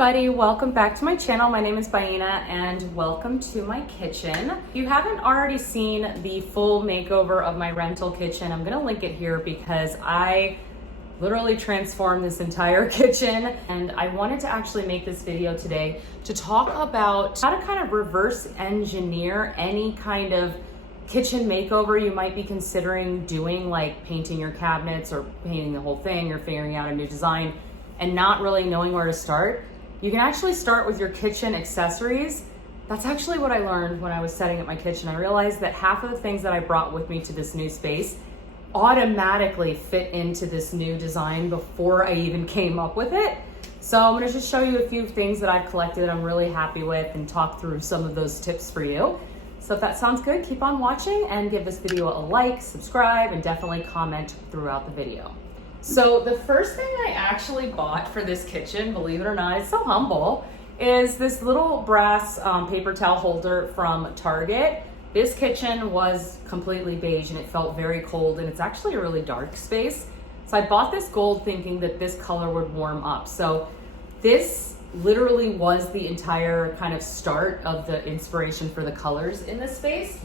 everybody, welcome back to my channel. My name is Baina and welcome to my kitchen. If you haven't already seen the full makeover of my rental kitchen, I'm gonna link it here because I literally transformed this entire kitchen, and I wanted to actually make this video today to talk about how to kind of reverse engineer any kind of kitchen makeover you might be considering doing, like painting your cabinets or painting the whole thing or figuring out a new design and not really knowing where to start. You can actually start with your kitchen accessories. That's actually what I learned when I was setting up my kitchen. I realized that half of the things that I brought with me to this new space automatically fit into this new design before I even came up with it. So I'm gonna just show you a few things that I've collected that I'm really happy with and talk through some of those tips for you. So if that sounds good, keep on watching and give this video a like, subscribe, and definitely comment throughout the video. So the first thing I actually bought for this kitchen, believe it or not, it's so humble, is this little brass paper towel holder from Target. This kitchen was completely beige and it felt very cold, and it's actually a really dark space. So I bought this gold thinking that this color would warm up. So this literally was the entire kind of start of the inspiration for the colors in this space.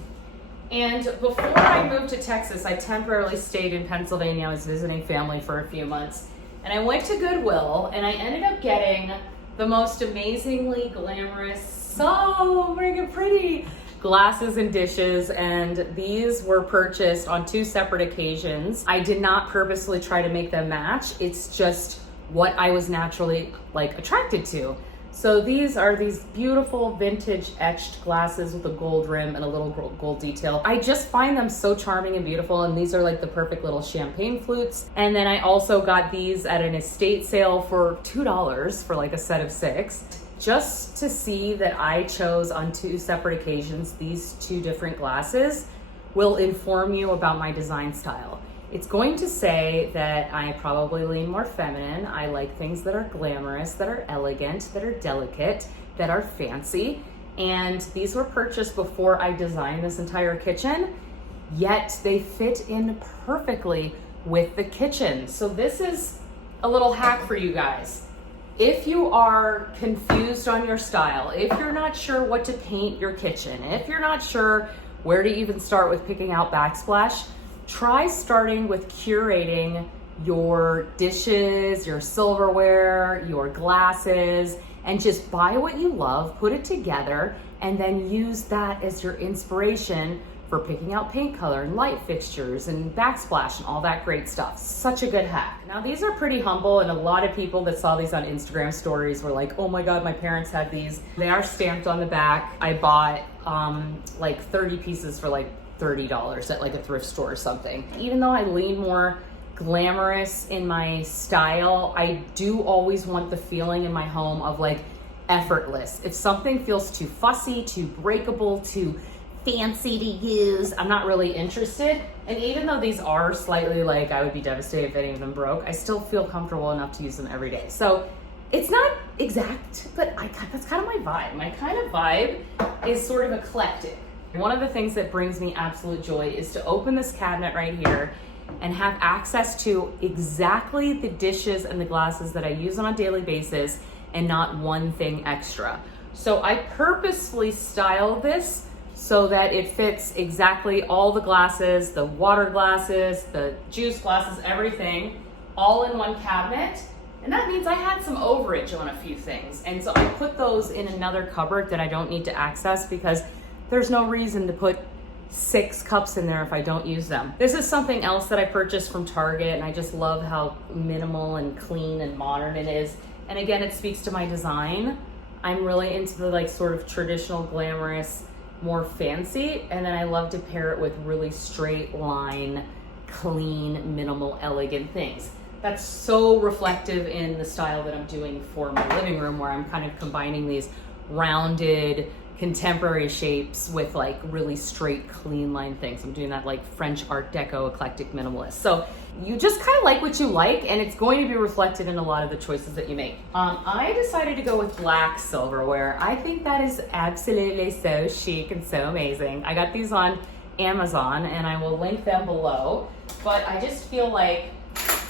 And before I moved to Texas, I temporarily stayed in Pennsylvania. I was visiting family for a few months, and I went to Goodwill and I ended up getting the most amazingly glamorous, so freaking pretty glasses and dishes, and these were purchased on 2 separate occasions. I did not purposely try to make them match. It's just what I was naturally attracted to. So these are these beautiful vintage etched glasses with a gold rim and a little gold detail. I just find them so charming and beautiful, and these are like the perfect little champagne flutes. And then I also got these at an estate sale for $2 for like a set of 6. Just to see that I chose on 2 separate occasions these 2 different glasses will inform you about my design style. It's going to say that I probably lean more feminine. I like things that are glamorous, that are elegant, that are delicate, that are fancy. And these were purchased before I designed this entire kitchen, yet they fit in perfectly with the kitchen. So this is a little hack for you guys. If you are confused on your style, if you're not sure what to paint your kitchen, if you're not sure where to even start with picking out backsplash, try starting with curating your dishes, your silverware, your glasses, and just buy what you love, put it together, and then use that as your inspiration for picking out paint color and light fixtures and backsplash and all that great stuff. Such a good hack. Now these are pretty humble, and a lot of people that saw these on Instagram stories were like, oh my God, my parents had these. They are stamped on the back. I bought like 30 pieces for like $30 at like a thrift store or something. Even though I lean more glamorous in my style, I do always want the feeling in my home of like effortless. If something feels too fussy, too breakable, too fancy to use, I'm not really interested. And even though these are slightly like, I would be devastated if any of them broke, I still feel comfortable enough to use them every day. So it's not exact, but that's kind of my vibe. My kind of vibe is sort of eclectic. One of the things that brings me absolute joy is to open this cabinet right here and have access to exactly the dishes and the glasses that I use on a daily basis and not one thing extra. So I purposefully styled this so that it fits exactly all the glasses, the water glasses, the juice glasses, everything, all in one cabinet. And that means I had some overage on a few things. And so I put those in another cupboard that I don't need to access because there's no reason to put 6 cups in there if I don't use them. This is something else that I purchased from Target, and I just love how minimal and clean and modern it is. And again, it speaks to my design. I'm really into the like sort of traditional, glamorous, more fancy, and then I love to pair it with really straight line, clean, minimal, elegant things. That's so reflective in the style that I'm doing for my living room, where I'm kind of combining these rounded, contemporary shapes with like really straight, clean line things. I'm doing that like French Art Deco eclectic minimalist. So you just kind of like what you like, and it's going to be reflected in a lot of the choices that you make. I decided to go with black silverware. I think that is absolutely so chic and so amazing. I got these on Amazon, and I will link them below, but I just feel like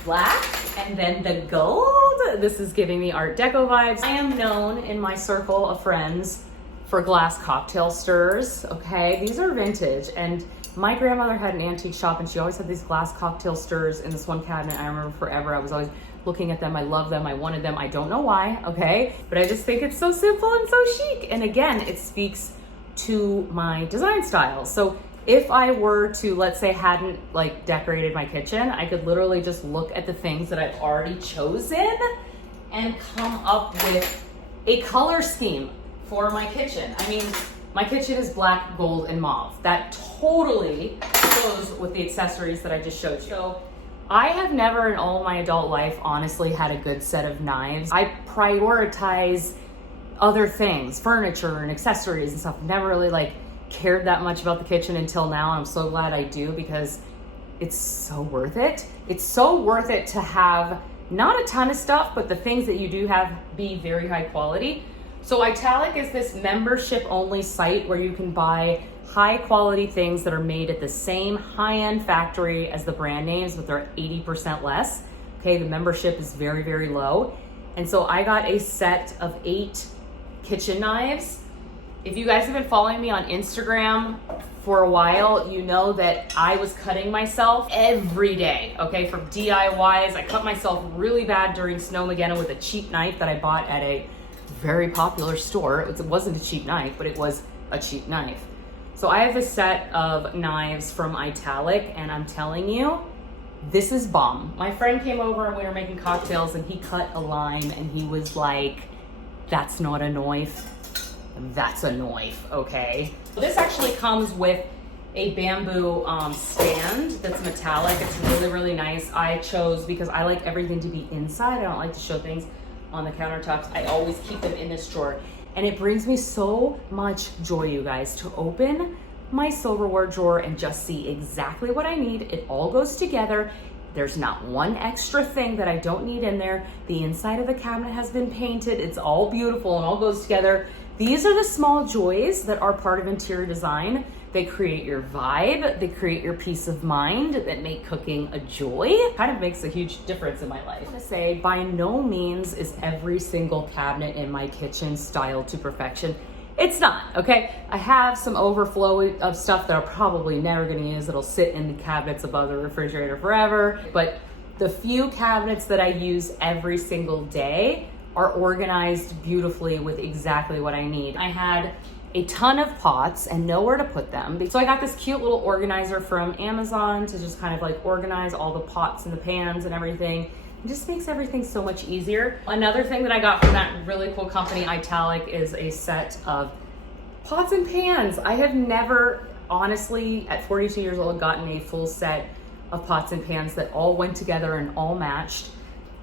black and then the gold This is giving me Art Deco vibes. I am known in my circle of friends for glass cocktail stirrers, okay? These are vintage, and my grandmother had an antique shop and she always had these glass cocktail stirrers in this one cabinet. I remember forever, I was always looking at them. I love them, I wanted them. I don't know why, okay? But I just think it's so simple and so chic. And again, it speaks to my design style. So if I were to, let's say, hadn't like decorated my kitchen, I could literally just look at the things that I've already chosen and come up with a color scheme for my kitchen. I mean, my kitchen is black, gold, and mauve. That totally goes with the accessories that I just showed you. So I have never in all my adult life, honestly, had a good set of knives. I prioritize other things, furniture and accessories and stuff. Never really like cared that much about the kitchen until now. I'm so glad I do because it's so worth it. It's so worth it to have not a ton of stuff, but the things that you do have be very high quality. So Italic is this membership only site where you can buy high quality things that are made at the same high-end factory as the brand names, but they're 80% less. Okay, the membership is very, very low. And so I got a set of 8 kitchen knives. If you guys have been following me on Instagram for a while, you know that I was cutting myself every day, okay, from DIYs. I cut myself really bad during Snowmageddon with a cheap knife that I bought at a very popular store. It wasn't a cheap knife, but it was a cheap knife. So I have a set of knives from Italic, and I'm telling you, this is bomb. My friend came over and we were making cocktails and he cut a lime and he was like, that's not a knife. That's a knife, okay? This actually comes with a bamboo stand that's metallic. It's really, really nice. I chose, because I like everything to be inside. I don't like to show things on the countertops. I always keep them in this drawer. And it brings me so much joy, you guys, to open my silverware drawer and just see exactly what I need. It all goes together. There's not one extra thing that I don't need in there. The inside of the cabinet has been painted. It's all beautiful and all goes together. These are the small joys that are part of interior design. They create your vibe, they create your peace of mind, that make cooking a joy. It kind of makes a huge difference in my life. I want to say, by no means is every single cabinet in my kitchen styled to perfection. It's not, okay? I have some overflow of stuff that I'm probably never gonna use. It'll sit in the cabinets above the refrigerator forever. But the few cabinets that I use every single day are organized beautifully with exactly what I need. I had a ton of pots and nowhere to put them. So I got this cute little organizer from Amazon to just kind of like organize all the pots and the pans and everything. It just makes everything so much easier. Another thing that I got from that really cool company, Italic, is a set of pots and pans. I have never, honestly, at 42 years old, gotten a full set of pots and pans that all went together and all matched.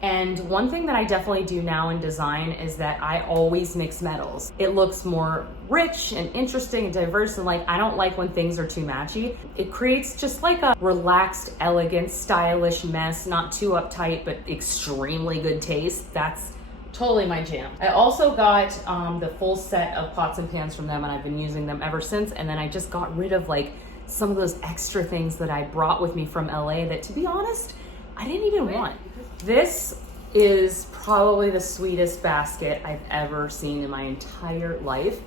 And one thing that I definitely do now in design is that I always mix metals. It looks more rich and interesting and diverse, and like, I don't like when things are too matchy. It creates just like a relaxed, elegant, stylish mess, not too uptight, but extremely good taste. That's totally my jam. I also got the full set of pots and pans from them, and I've been using them ever since. And then I just got rid of like some of those extra things that I brought with me from LA that, to be honest, I didn't even want. This is probably the sweetest basket I've ever seen in my entire life.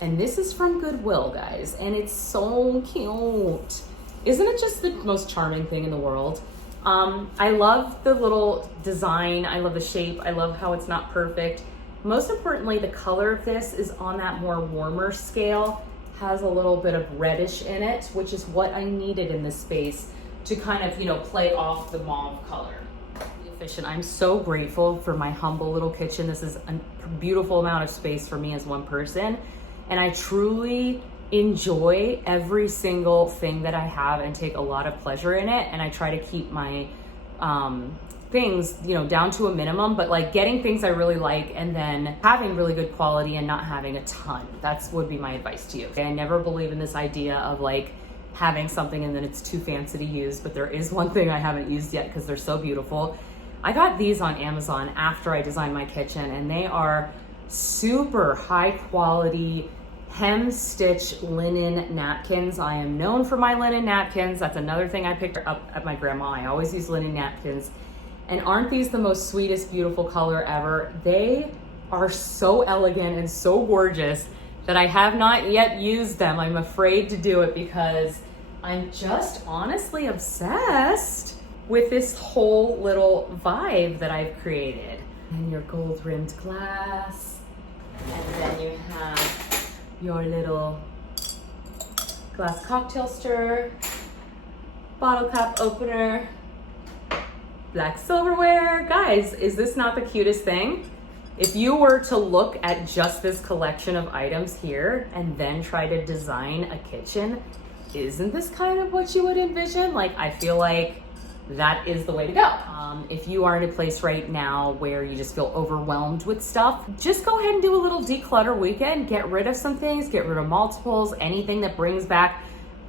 And this is from Goodwill, guys. And it's so cute. Isn't it just the most charming thing in the world? I love the little design. I love the shape. I love how it's not perfect. Most importantly, the color of this is on that more warmer scale. Has a little bit of reddish in it, which is what I needed in this space to kind of, you know, play off the mauve color. Efficient. I'm so grateful for my humble little kitchen. This is a beautiful amount of space for me as one person. And I truly enjoy every single thing that I have and take a lot of pleasure in it. And I try to keep my things, you know, down to a minimum, but like getting things I really like and then having really good quality and not having a ton. That's would be my advice to you. Okay? I never believe in this idea of like having something and then it's too fancy to use, but there is one thing I haven't used yet because they're so beautiful. I got these on Amazon after I designed my kitchen, and they are super high quality hem stitch linen napkins. I am known for my linen napkins. That's another thing I picked up at my grandma. I always use linen napkins. And aren't these the most sweetest, beautiful color ever? They are so elegant and so gorgeous that I have not yet used them. I'm afraid to do it because I'm just honestly obsessed with this whole little vibe that I've created. And your gold rimmed glass. And then you have your little glass cocktail stirrer, bottle cap opener, black silverware. Guys, is this not the cutest thing? If you were to look at just this collection of items here and then try to design a kitchen, isn't this kind of what you would envision? Like, I feel like that is the way to go. If you are in a place right now where you just feel overwhelmed with stuff, just go ahead and do a little declutter weekend. Get rid of some things, get rid of multiples, anything that brings back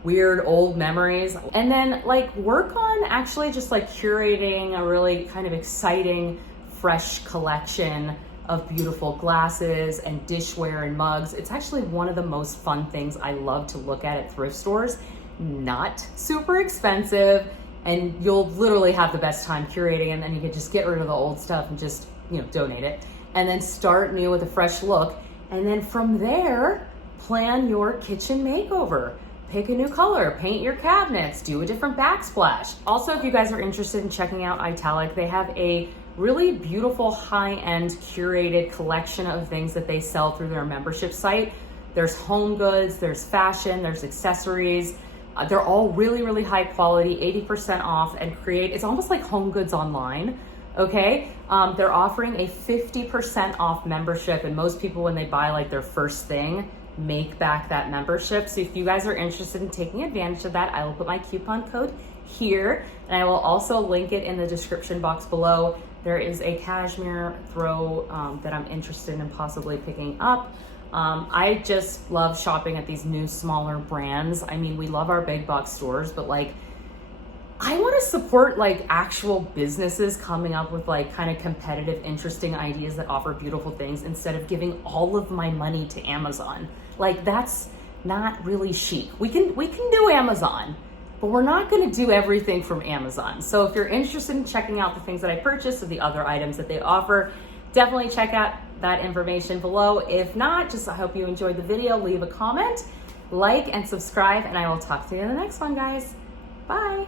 weird old memories. And then like work on actually just like curating a really kind of exciting, fresh collection of beautiful glasses and dishware and mugs. It's actually one of the most fun things I love to look at thrift stores. Not super expensive, and you'll literally have the best time curating, and then you can just get rid of the old stuff and just, you know, donate it. And then start new with a fresh look. And then from there, plan your kitchen makeover. Pick a new color, paint your cabinets, do a different backsplash. Also, if you guys are interested in checking out Italic, they have a really beautiful high-end curated collection of things that they sell through their membership site. There's home goods, there's fashion, there's accessories. They're all really, really high quality, 80% off, and it's almost like Home Goods online, okay? They're offering a 50% off membership, and most people, when they buy like their first thing, make back that membership. So if you guys are interested in taking advantage of that, I will put my coupon code here, and I will also link it in the description box below. There is a cashmere throw that I'm interested in possibly picking up. I just love shopping at these new, smaller brands. I mean, we love our big box stores, but like, I want to support like actual businesses coming up with like kind of competitive, interesting ideas that offer beautiful things instead of giving all of my money to Amazon. Like, that's not really chic. We can do Amazon, but we're not going to do everything from Amazon. So if you're interested in checking out the things that I purchased or the other items that they offer, definitely check out that information below. If not, just I hope you enjoyed the video. Leave a comment, like, and subscribe, and I will talk to you in the next one, guys. Bye.